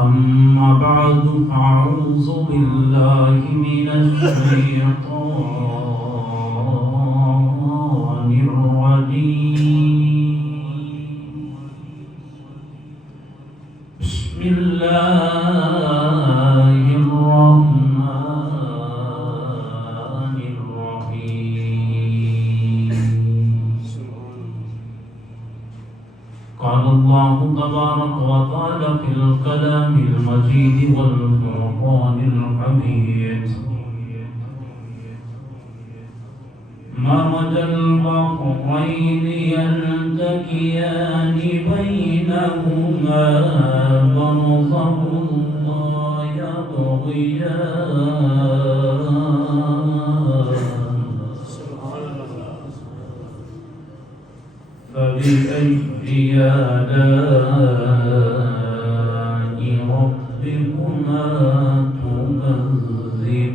أما بعد فأعوذ بالله من الشيطان الرجيم. بسم الله الرحمن الرحيم. قال الله تبارك وتعالى في الكلام المجيد والفرقان الحميد: مرج البحرين يلتقيان بينهما برزخ لا يبغيان فبأي آلاء ربكما تكذبان.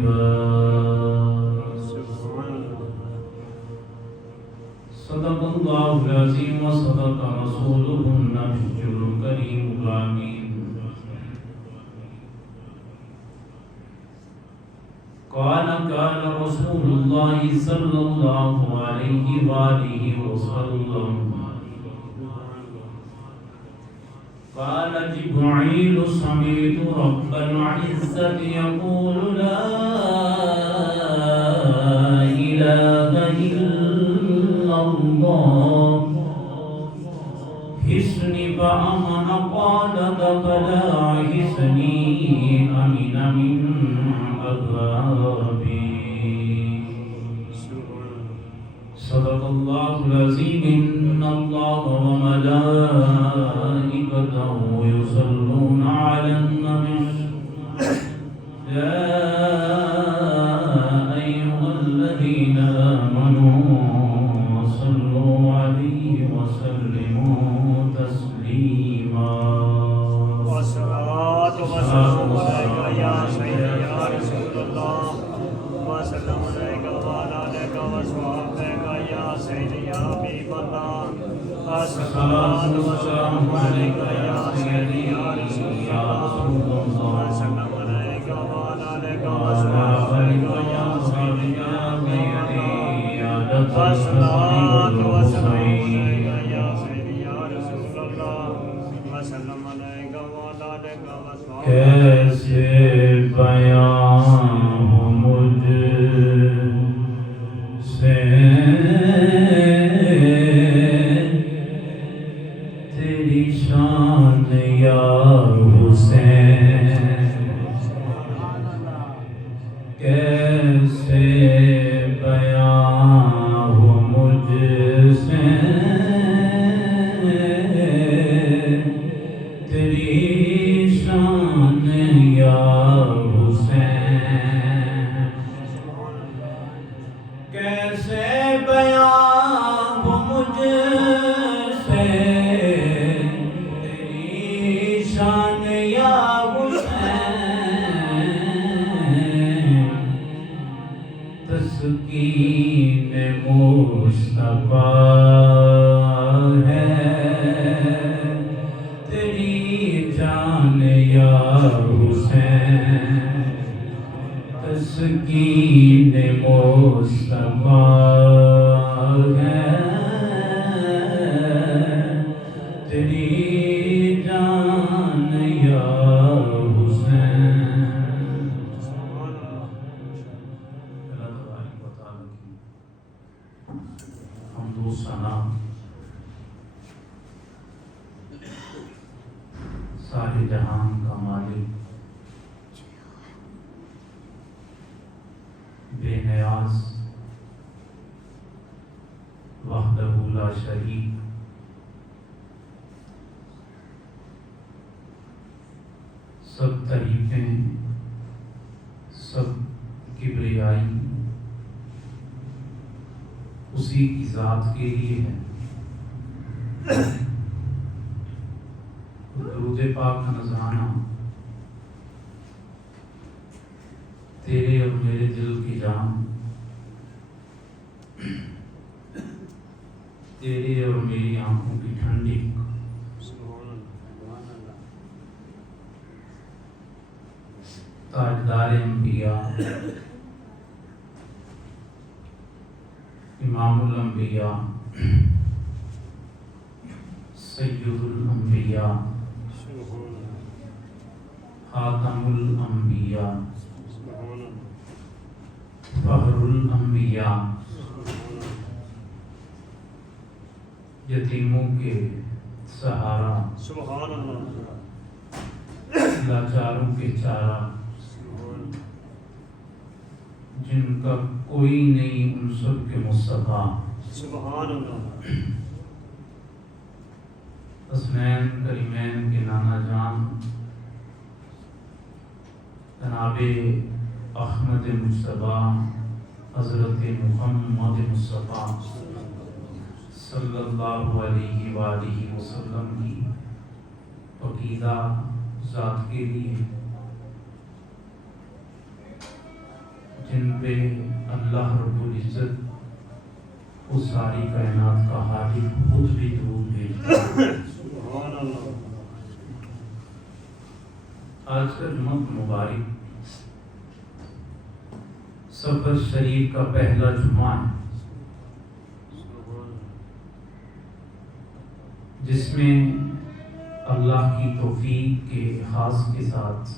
صدق الله العظيم وصدق رسوله النبي الكريم الأمين. قال رسول الله صلى الله عليه وآله وسلم: قال جبريل: سمعت رب العزة يقول: لا إله إلا الله حسني فأمن. قال: فلا حسني أمن من أبوابي. صدق الله العظيم. إن الله وملائكته يصلون على النبي يا أيها الذين آمنوا صلوا عليه وسلموا تسليما. والصلاة والسلام عليك يا سيدي يا رسول الله وسلم عليك وعلى آلك وصحبك يا سيدي يا حبيب الله. الصلاة والسلام عليك يا سيدي يا رسول الله وسلم عليك وعلى آلك وصحبك يا سيدي يا حبيب الله. الصلاة والسلام عليك يا سيدي يا رسول الله وسلم عليك وعلى آلك وصحبك. کیسے بیان ہو مجھ سے تیری شان یا حسین، کیسے بیان ہو مجھ سے تیری شان یا حسین، کیسے بیان ہو مجھ سے تیری شان یا حسین، تسکین مصطفیٰ ہے تیری جان یا حسین، تسکین مصطفیٰ ہے تیری جان یا حسین. اللہ تبارک و تعالیٰ کی حمد و ثنا سارے جہان کا مالک، بے نیاز، وحدہ لا شریک، سب تعریفیں، سب کبریائی اسی کی ذات کے لیے ہے. درود پاک کا نذرانہ تیرے اور میرے دل کی جان، تیرے اور میری آنکھوں کی ٹھنڈی، تاجدار انبیاء امام الانبیاء سید الانبیاء خاتم الانبیاء فخر الانبیاء یتیموں کے سہارا سبحان اللہ لاچاروں کے چارہ جن کا کوئی نہیں ان سب کے مصطفیٰ سبحان اللہ حسنین کریمین کے نانا جان جناب احمد مصطفیٰ حضرت محمد مصطفیٰ صلی اللہ علیہ وآلہ وسلم کی پاکیزہ ذات کے لیے جن پہ اللہ رب العزت اس ساری کائنات کا خالق خود بھی درود بھیجتا ہے۔ سبحان اللہ آج کا جمعہ مبارک سفر شریف کا پہلا جمعہ ہے جس میں اللہ کی توفیق کے خاص کے ساتھ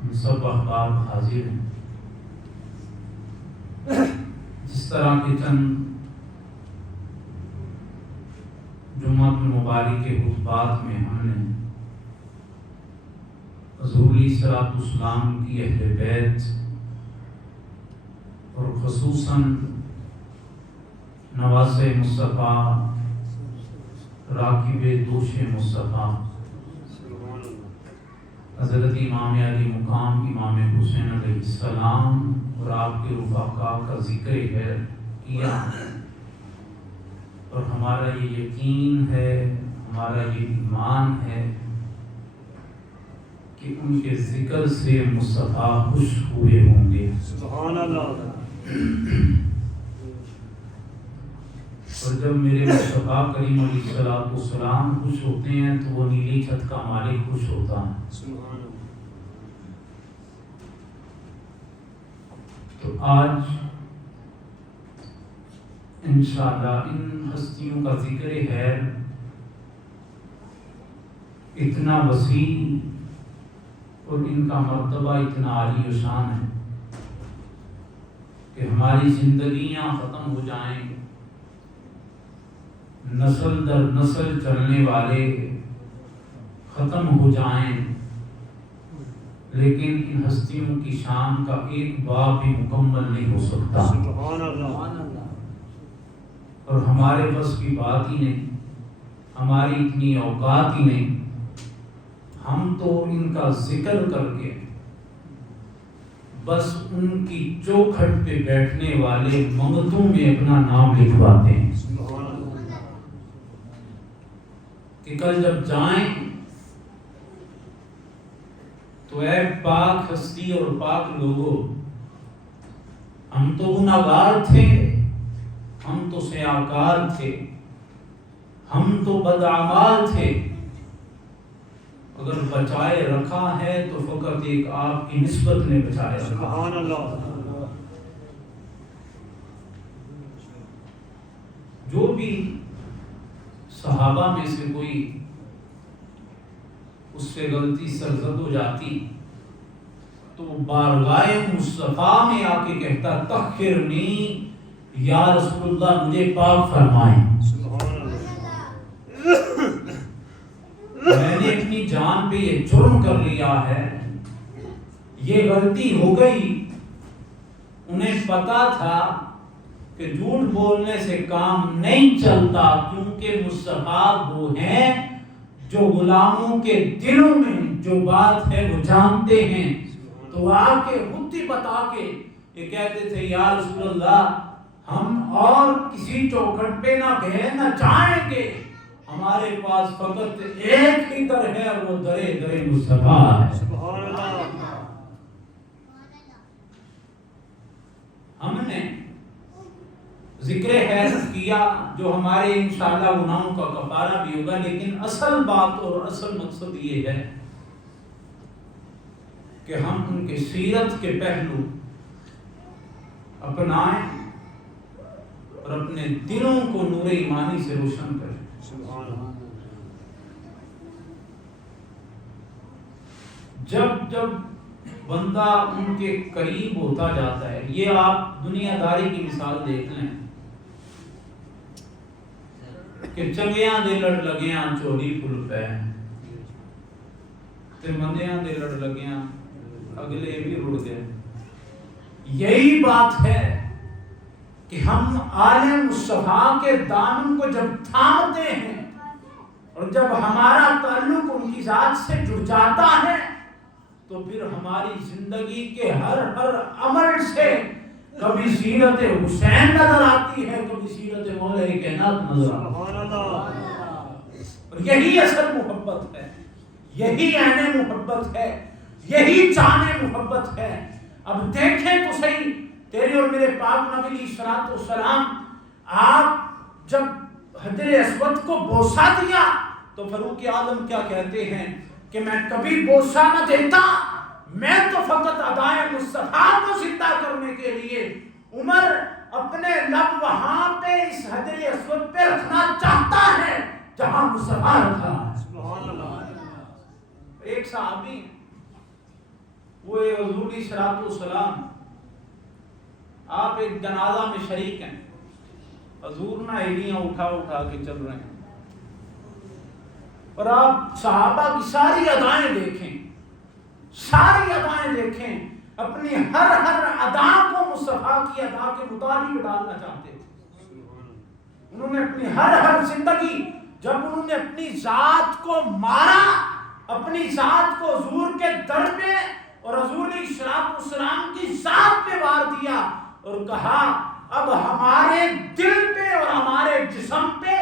ہم سب احباب حاضر ہیں۔ جس طرح کے چند جمعہ المبارک کے خطبات میں ہم نے حضور علیہ الصلوۃ والسلام کی اہل بیت اور خصوصاً نواز مصطفیٰ راکب دوش مصطفیٰ حضرت امام علی مقام امام حسین علیہ السلام اور آپ کے رفقاء کا ذکر ہے کیا، اور ہمارا یہ یقین ہے، ہمارا یہ ایمان ہے کہ ان کے ذکر سے مصطفیٰ خوش ہوئے ہوں گے۔ سبحان اللہ اور جب میرے مصطفیٰ کریم علیہ الصلوۃ والسلام خوش ہوتے ہیں تو وہ نیلی چھت کا مالک خوش ہوتا ہے۔ سبحان اللہ تو آج انشاءاللہ ان ہستیوں کا ذکر ہے اتنا وسیع اور ان کا مرتبہ اتنا عالی و شان ہے کہ ہماری زندگیاں ختم ہو جائیں، نسل در نسل چلنے والے ختم ہو جائیں، لیکن ان ہستیوں کی شان کا ایک باب بھی مکمل نہیں ہو سکتا۔ سبحان اللہ اور ہمارے بس کی بات ہی نہیں، ہماری اتنی اوقات ہی نہیں، ہم تو ان کا ذکر کر کے بس ان کی چوکھٹ پہ بیٹھنے والے منگتوں میں اپنا نام لکھواتے ہیں سبحان اللہ کہ کل جب جائیں تو اے پاک ہستی اور پاک لوگوں، ہم تو گناہگار تھے، ہم تو سیاکار تھے، ہم تو بدعمال تھے، اگر بچائے رکھا ہے تو فقط ایک آپ کی نسبت نے بچائے رکھا۔ سبحان اللہ جو بھی صحابہ میں سے کوئی اس سے غلطی سرزد ہو جاتی تو بارگاہ مصطفیٰ میں آ کے کہتا تخرنی یا رسول اللہ مجھے پاک فرمائیں، سبحان اللہ میں نے اپنی جان پہ یہ جرم کر لیا ہے، یہ غلطی ہو گئی۔ انہیں پتا تھا کہ جھوٹ بولنے سے کام نہیں چلتا، کیونکہ مصطفیٰ وہ ہیں جو غلاموں کے دلوں میں جو بات ہے وہ جانتے ہیں۔ تو آ کے خود ہی بتا کے یہ کہتے تھے یا رسول اللہ ہم اور کسی چوکھٹ پہ نہ گئے نہ جائیں گے، ہمارے پاس فقط ایک ہی در ہے اور وہ در مصطفیٰ ہے۔ سبحان اللہ ہم نے ذکر خیر کیا جو ہمارے انشاءاللہ گناہوں کا کفارہ بھی ہوگا، لیکن اصل بات اور اصل مقصد یہ ہے کہ ہم ان کی سیرت کے پہلو اپنائیں اور اپنے دلوں کو نور ایمانی سے روشن کریں۔ جب جب بندہ ان کے قریب ہوتا جاتا ہے، یہ آپ دنیا داری کی مثال دیکھ لیں کہ چنگیاں دے لڑ لگیاں چوری پھل پہ تے مندیاں دے لڑ لگیاں اگلے بھی رڑ گئے۔ یہی بات ہے کہ ہم آل مصطفیٰ کے دامن کو جب تھامتے ہیں اور جب ہمارا تعلق ان کی ذات سے جڑ جاتا ہے تو پھر ہماری زندگی کے ہر عمل سے کبھی سیرت حسین نظر آتی ہے، کبھی سیرت مولا کائنات نظر آتی ہے۔ اور یہی اصل محبت ہے، یہی عین محبت ہے، یہی جان محبت ہے۔ اب دیکھیں تو صحیح، تیرے اور میرے پاک نبی علیہ الصلوۃ والسلام آپ جب حجر اسود کو بوسہ دیا تو فاروق اعظم کیا کہتے ہیں کہ میں کبھی بوسہ نہ دیتا، میں تو فقط ادائے مصطفیٰ کو زندہ کرنے کے لیے عمر اپنے لب وہاں پہ اس حجر اسود پہ رکھنا چاہتا ہے جہاں مصطفیٰ رکھا ہے۔ ایک صحابی وہ حضور علیہ الصلوۃ والسلام، آپ ایک جنازہ میں شریک ہیں، حضور نہ ایڑیاں اٹھا اٹھا کے چل رہے ہیں اور آپ صحابہ کی ساری ادائیں دیکھیں، ساری ادائیں دیکھیں، اپنی ہر ادا کو مصطفیٰ کی ادا کے مطابق ڈالنا چاہتے تھے۔ انہوں نے اپنی ہر زندگی، جب انہوں نے اپنی ذات کو مارا، اپنی ذات کو حضور کے در پہ اور حضور علیہ الصلوۃ والسلام کی ذات پہ وار دیا اور کہا اب ہمارے دل پہ اور ہمارے جسم پہ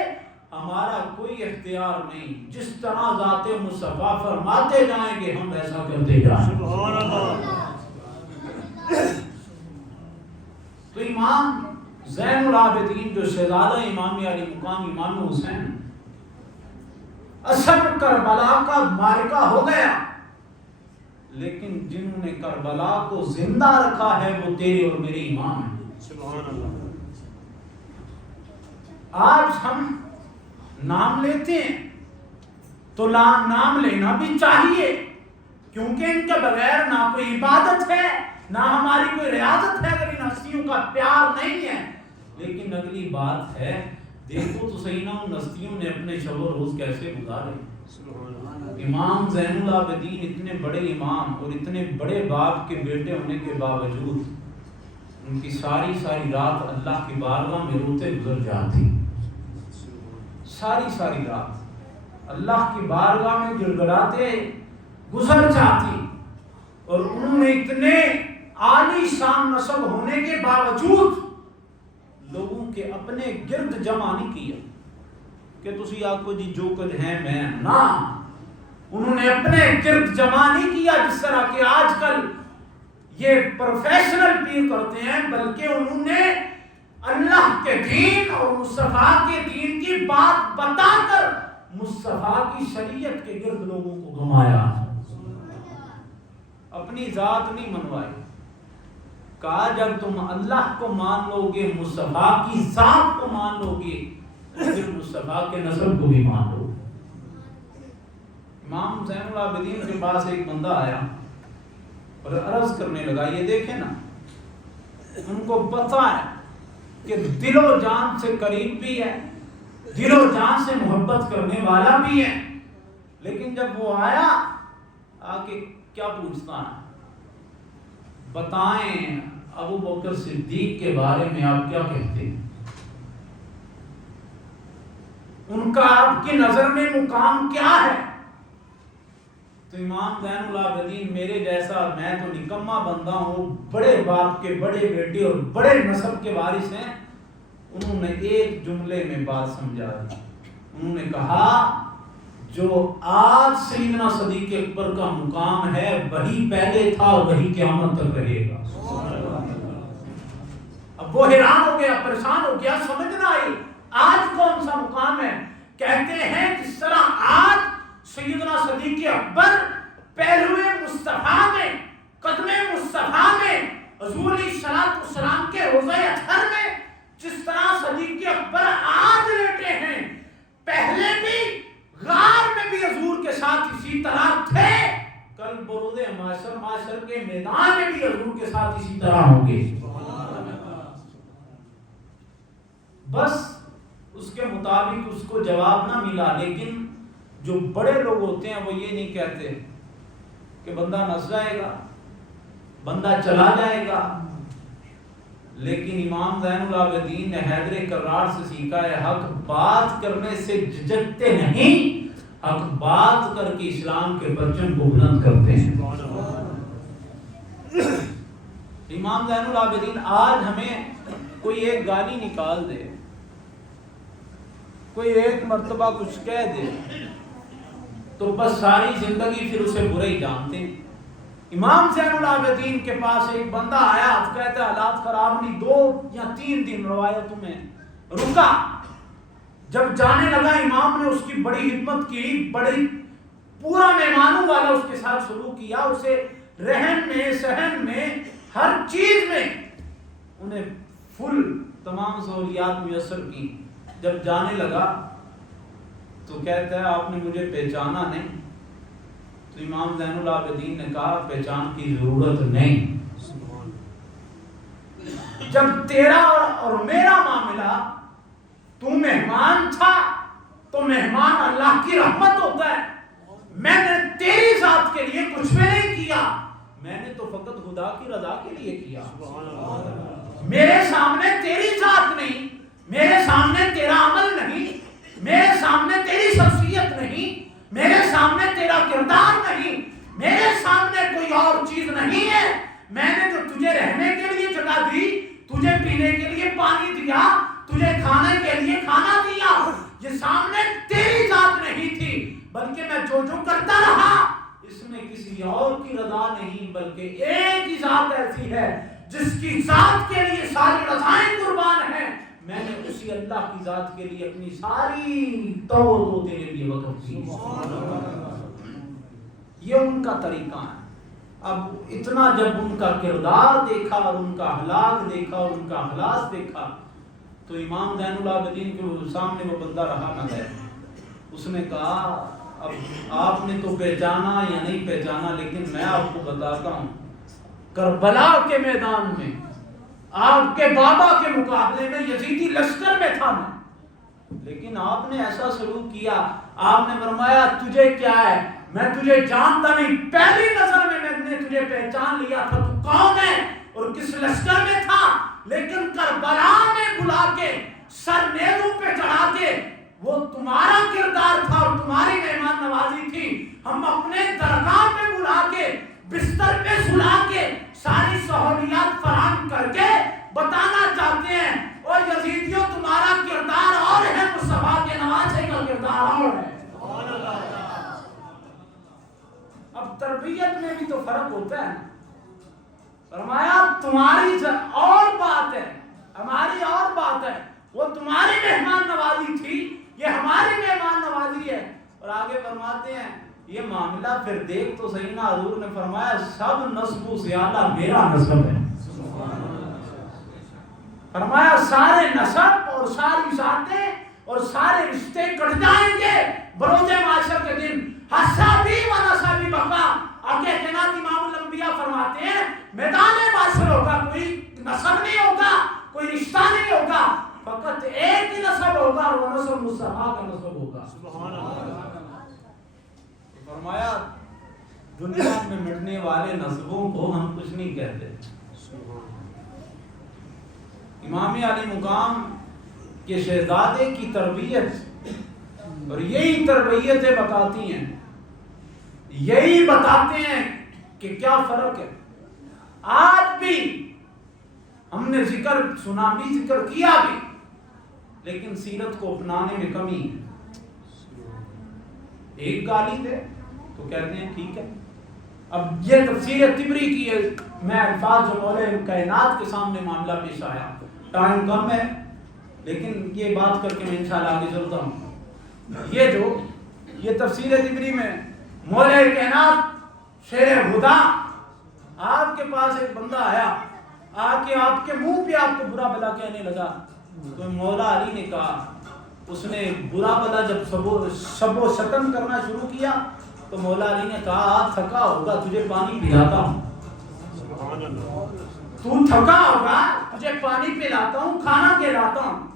ہمارا کوئی اختیار نہیں، جس طرح ذات مصطفیٰ فرماتے جائیں گے ہم ایسا کرتے جائیں۔ سبحان اللہ۔ تو امام زین العابدین جو شہزادہ امام علی مقام امام حسین، اصل کربلا کا معرکہ ہو گیا، لیکن جنہوں نے کربلا کو زندہ رکھا ہے وہ تیرے اور میرے امام ہیں۔ سبحان اللہ۔ آج ہم نام لیتے ہیں تو نام لینا بھی چاہیے، کیونکہ ان کے بغیر نہ کوئی عبادت ہے نہ ہماری کوئی ریاضت ہے اگر ان ہستیوں کا پیار نہیں ہے۔ لیکن اگلی بات ہے، دیکھو تو صحیح نہ ان ہستیوں نے اپنے شب و روز کیسے گزارے۔ امام زین العابدین اتنے بڑے امام اور اتنے بڑے باپ کے بیٹے ہونے کے باوجود ان کی ساری رات اللہ کی بارگاہ میں روتے گزر جاتی، ساری رات اللہ کی بارگاہ میں گڑگڑاتے گزر جاتی، اور انہوں نے اتنے عالی شان نسب ہونے کے باوجود لوگوں کے اپنے گرد جمع نہیں کیا کہ تسی آکو جی جو کچھ ہیں میں نہ، انہوں نے اپنے گرد جمع نہیں کیا جس طرح کہ آج کل یہ پروفیشنل پیر کرتے ہیں، بلکہ انہوں نے اللہ کے دین اور مصطفیٰ کے دین کی بات بتا کر مصطفیٰ کی شریعت کے گرد لوگوں کو گھمایا، اپنی ذات نہیں منوائی۔ کہا جب تم اللہ کو مان لو گے، مصطفیٰ کی ذات کو مان لو گے، پھر مصطفیٰ کے نسب کو بھی مان لو۔ امام زین العابدین کے پاس ایک بندہ آیا اور عرض کرنے لگا، یہ دیکھیں نا، ان کو پتہ ہے کہ دل و جان سے قریب بھی ہے، دل و جان سے محبت کرنے والا بھی ہے، لیکن جب وہ آیا آکے کیا پوچھتا ہے، بتائیں ابو بکر صدیق کے بارے میں آپ کیا کہتے ہیں، ان کا آپ کی نظر میں مقام کیا ہے؟ تو امام زین العابدین میرے جیسا، میں تو نکما بندہ ہوں، بڑے باپ کے بڑے بیٹے اور بڑے نسب کے وارث ہیں، انہوں نے ایک جملے میں بات سمجھا دی۔ انہوں نے کہا جو آج سیدنا صدیق اکبر کا مقام ہے وہی پہلے تھا اور وہی قیامت تک رہے گا۔ اب وہ حیران ہو گیا، پریشان ہو گیا، سمجھ نہ آئی آج کون سا مقام ہے۔ کہتے ہیں جس طرح آج سیدنا صدیق اکبر پہلوئے مصطفیٰ میں قدم مصطفیٰ میں حضور علیہ الصلوۃ والسلام کے روضہ اطہر میں جس طرح صدیق اکبر آج لیٹے ہیں، پہلے بھی غار میں بھی حضور کے ساتھ اسی طرح تھے، کل بروز معاشر کے میدان میں بھی حضور کے ساتھ اسی طرح ہوں گے۔ بس اس کے مطابق اس کو جواب نہ ملا، لیکن جو بڑے لوگ ہوتے ہیں وہ یہ نہیں کہتے کہ بندہ نس جائے گا، بندہ چلا جائے گا، لیکن امام زین العابدین نے حیدر کرار سے سیکھا ہے، حق بات کرنے سے جھجکتے نہیں، حق بات کر کے اسلام کے پرچم کو بلند کرتے ہیں۔ امام زین العابدین آج ہمیں کوئی ایک گالی نکال دے، کوئی ایک مرتبہ کچھ کہہ دے تو بس ساری زندگی پھر اسے برے ہی جانتے ہیں۔ امام زین العابدین کے پاس ایک بندہ آیا، کہتا ہے حالات خراب نہیں، 2 یا 3 دن روایتوں میں رکا، جب جانے لگا امام نے اس کی بڑی خدمت کی، بڑی پورا مہمانوں والا اس کے ساتھ سلوک کیا، اسے رہن میں سہن میں ہر چیز میں انہیں فل تمام سہولیات میسر کی۔ جب جانے لگا تو کہتا ہے آپ نے مجھے پہچانا نہیں؟ تو امام زین العابدین نے کہا پہچان کی ضرورت نہیں، جب تیرا اور میرا معاملہ تو مہمان تھا تو مہمان اللہ کی رحمت ہوتا ہے، میں نے تیری ذات کے لیے کچھ بھی نہیں کیا، میں نے تو فقط خدا کی رضا کے لیے کیا۔ میرے سامنے تیری ذات نہیں، میرے سامنے تیرا عمل نہیں، میرے سامنے تیری شخصیت نہیں، میرے سامنے تیرا کردار نہیں، میرے سامنے کوئی اور چیز نہیں ہے، میں نے جو تجھے رہنے کے لیے جگہ دی، تجھے پینے کے لیے پانی دیا، تجھے کھانے کے لیے کھانا دیا، یہ سامنے تیری ذات نہیں تھی، بلکہ میں جو کرتا رہا اس میں کسی اور کی رضا نہیں، بلکہ ایک ہی ذات ایسی ہے جس کی ذات کے لیے ساری رضائیں قربان ہیں، میں نے اسی اللہ کی ذات کے لیے اپنی ساری توجہ تیرے لیے وقف کی۔ یہ ان کا طریقہ ہے۔ اب اتنا جب ان کا کردار دیکھا اور ان کا اخلاق دیکھا اور ان کا اخلاص دیکھا تو امام زین العابدین کے سامنے وہ بندہ رہا نہ گیا۔ اس نے کہا اب آپ نے تو پہچانا یا نہیں پہچانا، لیکن میں آپ کو بتاتا ہوں، کربلا کے میدان میں آپ کے بابا کے مقابلے میں یزیدی لشکر میں تھا میں، لیکن آپ نے ایسا سلوک کیا، آپ نے فرمایا تجھے کیا ہے، میں تجھے جانتا نہیں، پہلی نظر میں نے تجھے پہچان لیا تھا تو کون ہے اور کس لشکر میں تھا، لیکن کربلا میں بلا کے سر نیزوں پہ چڑھا کے وہ تمہارا کردار تھا اور تمہاری مہمان نوازی تھی، ہم اپنے درگاہ پہ بلا کے بستر پہ سلا کے ساری سہولیات فراہم کر کے بتانا چاہتے ہیں اور یزیدیوں تمہارا کردار اور ہے، مصطفیٰ کے نوازے کا کردار اور ہے۔ اب تربیت میں بھی تو فرق ہوتا ہے، فرمایا تمہاری اور بات ہے، ہماری اور بات ہے، وہ تمہاری مہمان نوازی تھی، یہ ہماری مہمان نوازی ہے۔ اور آگے فرماتے ہیں یہ معاملہ پھر دیکھ تو صحیح نا، حضور نے فرمایا سب نسب سے اعلیٰ میرا نسب ہے، فرمایا سارے نسب اور ساری ذاتیں اور سارے رشتے کٹ جائیں گے بروز معاشر کے دن، حسابی و نسبی بقا۔ آگے جناب امام الانبیاء فرماتے ہیں میدان معاشر ہوگا، کوئی نسب نہیں ہوگا، کوئی رشتہ نہیں ہوگا، فقط ایک ہی نسب ہوگا اور وہ نسب مصطفیٰ کا نسب ہوگا۔ سبحان اللہ۔ فرمایا دنیا میں مٹنے والے نسبوں کو ہم کچھ نہیں کہتے۔ امام علی مقام کے شہزادے کی تربیت اور یہی تربیتیں بتاتی ہیں، یہی بتاتے ہیں کہ کیا فرق ہے۔ آج بھی ہم نے ذکر سنا بھی، ذکر کیا بھی، لیکن سیرت کو اپنانے میں کمی ہے۔ ایک گالی دے تو کہتے ہیں ٹھیک ہے۔ اب یہ تفسیر طبری کی ہے، میں الفاظ جو مولا کائنات کے سامنے معاملہ پیش آیا، ٹائم کم ہے لیکن یہ بات کر کے میں انشاءاللہ آگے چلتا ہوں۔ یہ تفسیر طبری میں مولا کائنات شیر خدا آپ کے پاس ایک بندہ آیا، آ کے آپ کے منہ پہ آپ کو برا بلا کہنے لگا، تو مولا علی نے کہا، اس نے برا بلا جب شب و شتم کرنا شروع کیا تو مولا علی نے کہا تھکا ہوگا تجھے پانی پلاتا ہوں، تو تھکا ہوگا تجھے پانی پلاتا ہوں، کھانا کھلاتا ہوں۔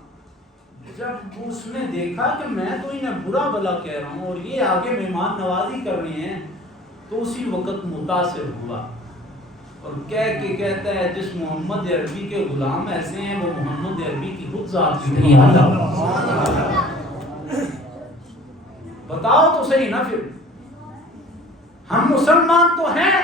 جب اس نے دیکھا کہ میں تو انہیں برا بلا کہہ رہا ہوں اور یہ آگے مہمان نوازی کر رہے ہیں، تو اسی وقت متاثر ہوا اور کہہ کے کہتا ہے جس محمد عربی کے غلام ایسے ہیں وہ محمد عربی کی خود ذات کتنی اعلیٰ۔ بتاؤ تو صحیح نا، پھر ہم مسلمان تو ہیں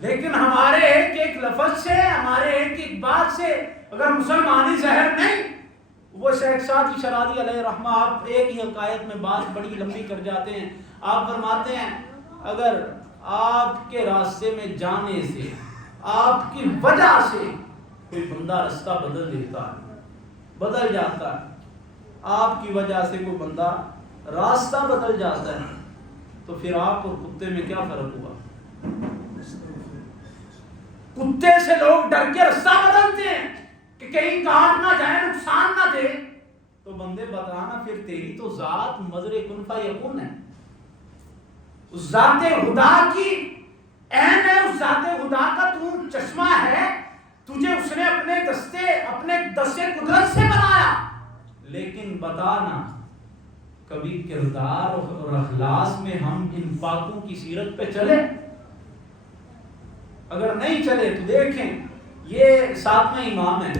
لیکن ہمارے ایک ایک لفظ سے، ہمارے ایک ایک بات سے اگر مسلمانی زہر نہیں، وہ شیخ سعدی شرازی علیہ رحمہ آپ ایک ہی حکایت میں بات بڑی لمبی کر جاتے ہیں۔ آپ فرماتے ہیں اگر آپ کے راستے میں جانے سے، آپ کی وجہ سے کوئی بندہ رستہ بدل دیتا ہے، بدل جاتا ہے، آپ کی وجہ سے کوئی بندہ راستہ بدل جاتا ہے، تو پھر آپ اور کتے میں کیا فرق ہوا؟ کتے سے لوگ ڈر کے رستہ بدلتے ہیں کہ کہیں کاٹ نہ جائے، نقصان نہ دے، تو بندے بتانا پھر تیری تو ذات مظہر کن فیکون ہے، اس ذات خدا کی عین ہے، اس ذات خدا کا تو چشمہ ہے، تجھے اس نے اپنے دستے قدرت سے بنایا، لیکن بتانا کبھی کردار اور اخلاص میں ہم ان پاکوں کی سیرت پہ چلے؟ اگر نہیں چلے تو دیکھیں یہ ساتویں امام ہے،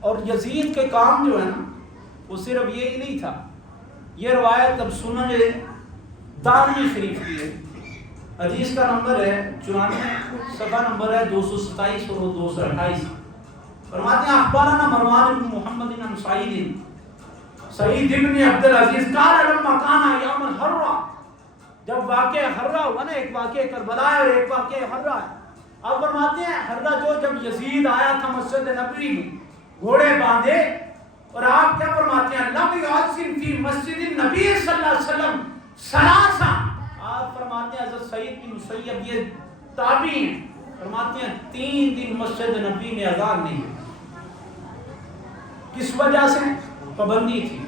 اور یزید کے کام جو ہے نا وہ صرف یہ ہی نہیں تھا۔ یہ روایت اب سنن دارمی شریف کی ہے، حدیث کا نمبر ہے 94، صفحہ نمبر ہے 227 اور 228۔ فرماتے ہیں اخبارنا مروان بن محمد بن سعید بن عبد العزیز قال لما كان يوم الحرہ، جب واقعہ حرہ ہوا نا، ایک واقعہ کربلا ہے اور ایک واقعہ حرہ ہے۔ اب فرماتے ہیں حرہ جب یزید آیا تھا مسجد نبوی میں گھوڑے باندھے، اور آپ کیا فرماتے ہیں لم یعظم فی مسجد النبی صلی اللہ علیہ وسلم ثلاثہ، آپ فرماتے ہیں حضرت سعید بن مسیب یہ تابعی ہیں، فرماتے ہیں 3 دن مسجد نبی میں اذان نہیں ہوئی۔ کس وجہ سے؟ پابندی تھی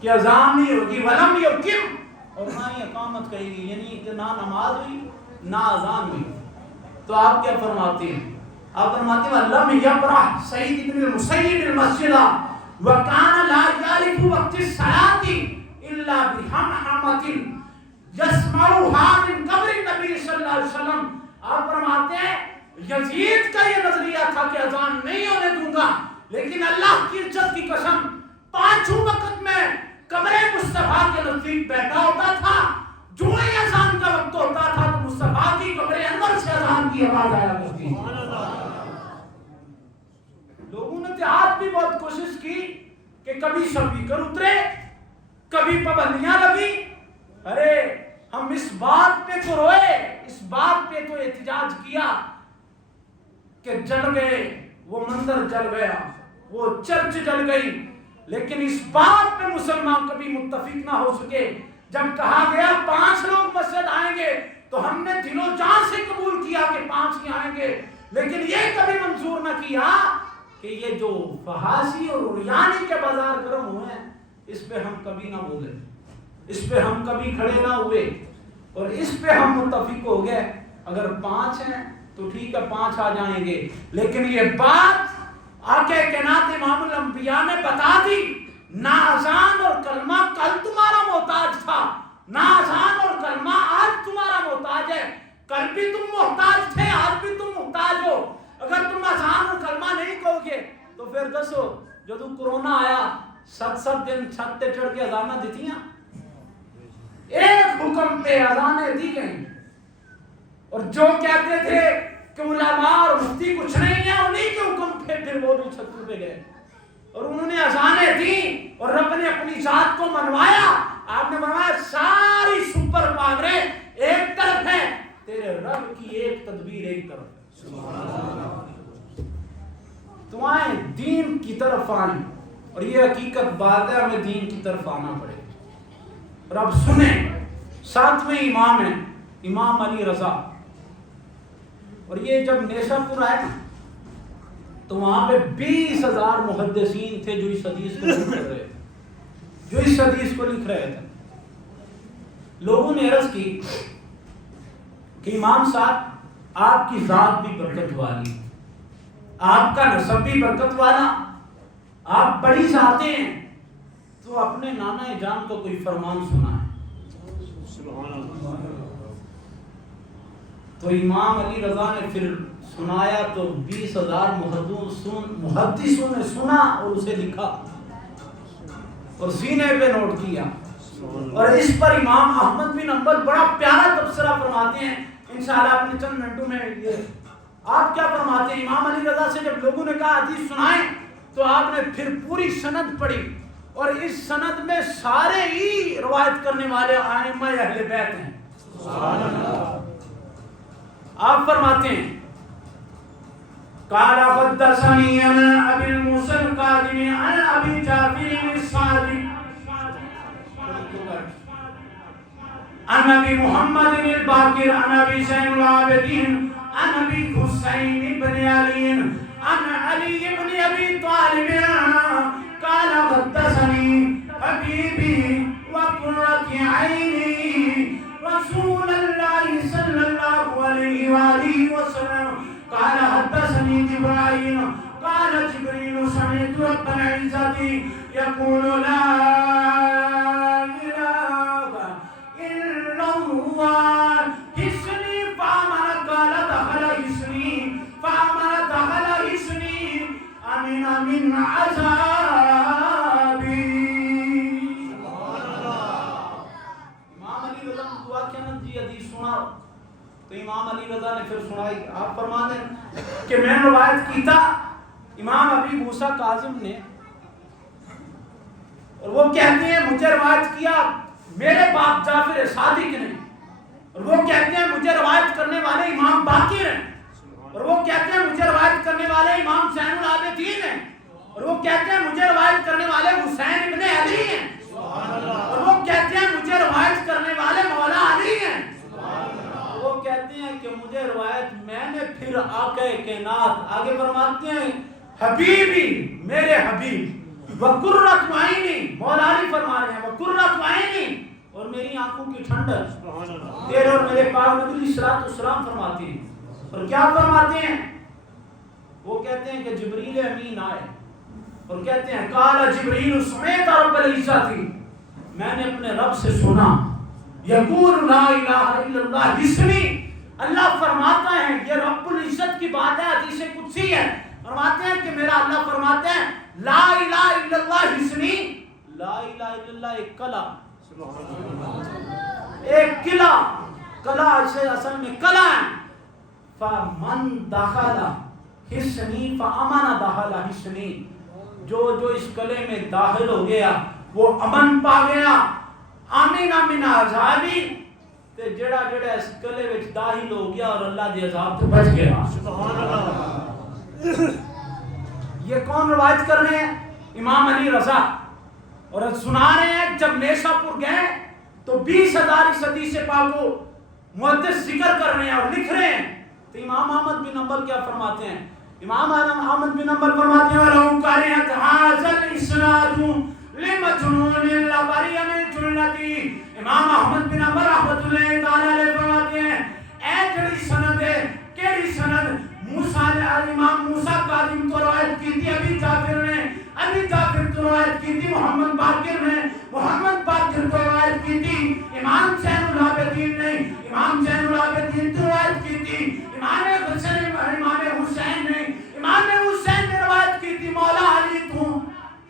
کہ اذان نہیں ہوگی، ولم یقم، اور نہ ہی اقامت کہی گئی، یعنی کہ نہ نماز ہوئی نہ اذان ہوئی۔ تو آپ کیا فرماتے ہیں؟ آپ فرماتے ہیں لم یبرح سعید بن المسیب المسجد وکان لا یعرف وقت الصلاۃ الا بحمحمۃ یسمعها من قبر النبی صلی اللہ علیہ وسلم۔ آپ فرماتے ہیں یزید کا یہ نظریہ تھا کہ اذان نہیں ہونے دوں گا، لیکن اللہ کی عزت کی قسم 5 وقت میں قبر مصطفیٰ کے نزدیک بیٹھا ہوتا تھا، جو ہی اذان کا وقت ہوتا تھا تو مصطفیٰ کی قبر انور سے اذان کی آواز آیا کرتی۔ لوگوں نے دیہات بھی بہت کوشش کی کہ کبھی سپیکر اترے، کبھی پابندیاں لگی، ارے ہم اس بات پہ تو روئے، اس بات پہ تو احتجاج کیا کہ جل گئے، وہ مندر جل گیا، وہ چرچ جل گئی، لیکن اس بات پہ مسلمان کبھی متفق نہ ہو سکے۔ جب کہا گیا 5 لوگ مسجد آئیں گے تو ہم نے دل و جان سے قبول کیا کہ 5 ہی آئیں گے، لیکن یہ کبھی منظور نہ کیا کہ یہ جو فحاشی اور عریانی کے بازار گرم ہوئے ہیں اس پہ ہم کبھی نہ بولے، اس پہ ہم کبھی کھڑے نہ ہوئے، اور اس پہ ہم متفق ہو گئے اگر 5 ہیں تو ٹھیک ہے 5 آ جائیں گے، لیکن یہ بات آقا کائنات امام الانبیاء نے بتا دی، نہ اذان اور کلمہ کل تمہارا محتاج تھا، نہ اذان اور کلمہ آج تمہارا محتاج ہے، کل بھی تم محتاج تھے، آج بھی تم محتاج ہو۔ اگر تم اذان اور کلمہ نہیں کہو گے تو پھر دسو جدو کرونا آیا 7 دن چھت تے چڑھ کے اذاناں دیتیاں، ایک حکم پہ اذانیں دی گئیں، اور جو کہتے تھے کہ علماء اور مفتی کچھ نہیں ہے انہیں کے حکم پہ پھر وہ بھی چھتوں پہ گئے اور انہوں نے اذانیں دیں اور رب نے اپنی ذات کو منوایا۔ آپ نے فرمایا ساری سپر پاوریں ایک طرف ہے، تیرے رب کی ایک تدبیر ایک طرف ہے۔ تو آئیں دین کی طرف آئیں، اور یہ حقیقت بات ہے ہمیں دین کی طرف آنا پڑے۔ رب سنیں، 7ویں امام ہیں امام علی رضا. اور یہ جب نیشا پور آئے تو وہاں پہ 20,000 محدثین تھے جو اس حدیث کو لکھ رہے تھے. لوگوں نے عرض کی کہ امام صاحب آپ کی ذات بھی برکت والی، آپ کا نسب بھی برکت والا، آپ بڑی ذاتیں ہیں، تو اپنے نانا جان کو کوئی فرمان سنا ہے. تو امام علی رضا نے پھر سنایا تو 20,000 محدثوں نے سنا اور اسے لکھا اور سینے پہ نوٹ کیا. اور اس پر امام احمد بن حنبل بڑا پیارا تبصرہ فرماتے ہیں. انشاءاللہ اپنے چند منٹوں میں آپ کیا فرماتے ہیں؟ امام علی رضا سے جب لوگوں نے کہا حدیث سنائیں تو آپ نے پھر پوری سند پڑھی اور اس سند میں سارے ہی روایت کرنے والے ائمہ اہل بیت ہیں. سبحان اللہ. آپ فرماتے ہیں قال حدثني عن ابي الموسى القاضي عن ابي جعفر الصادق عن ابي محمد الباقر عن ابي زين العابدين عن ابي حسين بن علي عن علي بن ابي طالب قال حدثني حبيبي وقرة عيني رسول الله صلى الله عليه وآله وسلم قال حدثني جبرائيل قال جبريل سمعت رب العزة يقول لا إله إلا الله حسني فآمن قال دخل حسني فآمن دخل حسني أمن من عذابي. امام علی رضا نے دعا کیا نا جی حدیث سنا تو امام علی رضا نے پھر سنائی. آپ فرما دیں کہ میں نے روایت کی تھا امام ابی موسیٰ کاظم نے اور وہ کہتے ہیں مجھے روایت کیا میرے باپ جعفر صادق نے اور وہ کہتے ہیں مجھے روایت کرنے والے امام باقر ہیں اور وہ کہتے ہیں مجھے روایت کرنے والے امام زین العابدین ہیں اور وہ کہتے ہیں مجھے روایت کرنے والے حسین ابن علی ہیں اور وہ کہتے ہیں مجھے روایت کرنے والے مولا علی ہیں. وہ کہتے ہیں کہ مجھے روایت میں نے پھر آقا کائنات آگے فرماتے ہیں حبیبی میرے حبیب وقرۃ عینی مولا علی فرما رہے ہیں وقرۃ عینی اور میری آنکھوں کی ٹھنڈک تیرے اور میرے پاک نبی علیہ الصلوۃ والسلام فرماتے ہیں. اور کیا فرماتے ہیں؟ وہ کہتے ہیں کہ جبریل امین آئے اور کہتے ہیں قال جبریل سمعت رب العزت میں نے اپنے رب سے سنا یقول لا الہ الا اللہ حسنی اللہ فرماتا ہے یہ رب العزت کی بات ہے حدیث قدسی ہے فرماتے ہیں کہ میرا اللہ فرماتے ہیں لا الہ الا اللہ حسنی لا الہ الا اللہ ایک کلا ایک قلعہ قلعہ اسے اصل میں قلعہ ہے فمن دخل حسنی فامن دخل حسنی جو اس قلعے میں داخل ہو گیا وہ امن پا گیا آمین من عذابی تے جڑا اس قلعے وچ داخل ہو گیا اور اللہ دے عذاب تو بچ گیا. سبحان اللہ. یہ کون روایت کر رہے ہیں؟ امام علی رضا. اور سنا رہے ہیں جب نیشا پور گئے تو 20,000 اس حدیث پاک کو محدث ذکر کر رہے ہیں اور لکھ رہے ہیں. تو امام احمد بن حنبل کیا فرماتے ہیں؟ امام احمد بن حنبل فرماتے ہیں وَلَوْ كَرِهَتْ هَذَا الْإِسْنَادُ لِمَجْنُونٍ لَبَرِئَ مِنْ جُنَّتِي. امام احمد بن حنبل رحمۃ اللہ تعالی علیہ فرماتے ہیں اے جڑی سند ہے کیڑی سند امام موسیٰ کاظم تو روایت کی تھی ابی جعفر نے ابی جعفر تو روایت کی تھی محمد باقر نے محمد باقر تو روایت کی تھی امام زین العابدین نے امام زین العابدین تو روایت کی تھی امام حسین نے روایت کی تھی مولا علی تو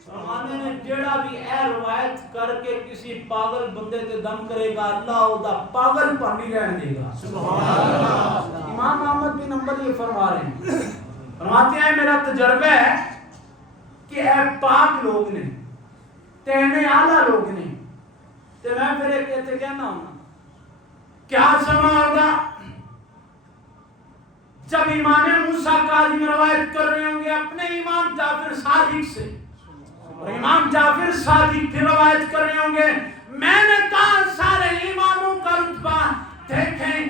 فرمانے نے جیڑا بھی اے روایت کر کے کسی پاگل بندے تے دم کرے گا اللہ او دا پاگل پر نہیں رہنے دے گا. سبحان اللہ. امام احمد بن حنبل یہ فرما رہے ہیں فرماتے ہیں میرا تجربہ ہے کہ اے پاک لوگ نے تینے اعلیٰ لوگ نے تے میں پھر ایک کہتے کہنا ہوں کیا سما ہوگا جب امام موسیٰ کاظم روایت کر رہے ہوں گے اپنے امام جعفر صادق سے اور امام جعفر صادق پھر روایت کر رہے ہوں گے میں نے کہا سارے اماموں کا رتبہ دیکھیں